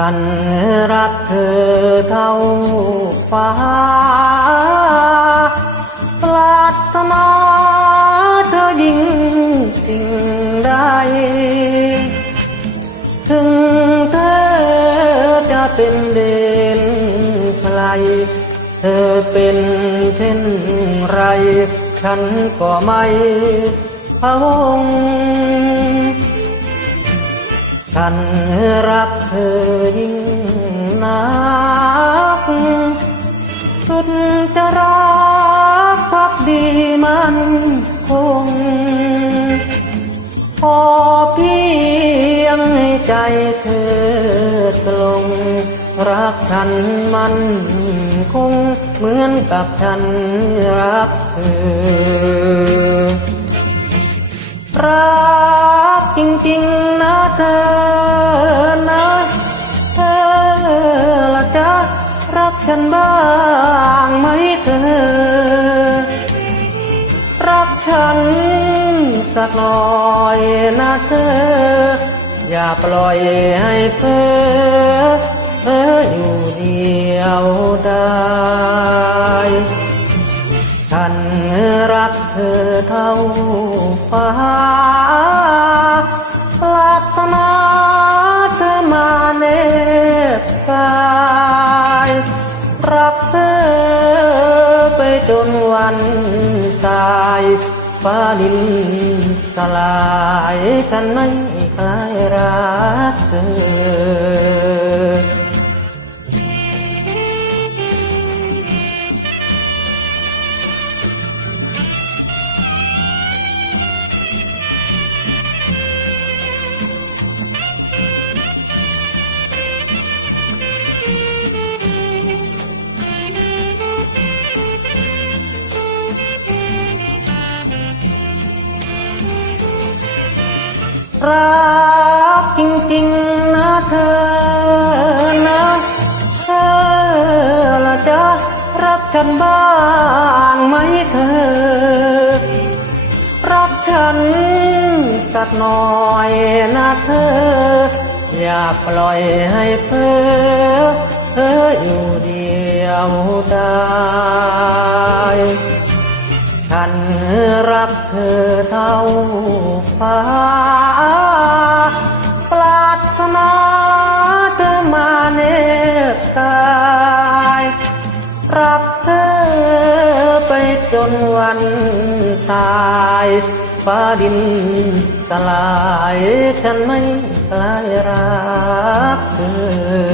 ฉันรักเธอเท่าฟ้าปรารถนาเธอยิ่งสิ่งใด ถึงเธอจะเป็นเด่นใครเธอเป็นเช่นไร ฉันก็ไม่พะวง ฉันรักเธอยิ่งนักสุดจะรักพักดีมันคง พอเพียงให้ใจเธอตรงรักฉันมันคงเหมือนกับฉันรักเธอรั สักหน่อยนะเธอ อย่าปล่อยให้เพ้อเพ้ออยู่เดียวได้ ฉันรักเธอเท่าฟ้าปรารถนาเธอมาเนบกายรักเธอไปจนวัน ฟ้าดินสลายกันไม่คลายรักเธอ รักจริงๆนะเธอนะเธอละจะรักฉันบ้างไหมเธอ รักฉันสักหน่อยนะเธอ อย่าปล่อยให้เพ้อเพ้ออยู่เดียวได้ กายรับเธอไปจนวันตายฟ้าดินสลายฉันไม่กลายรักเธอ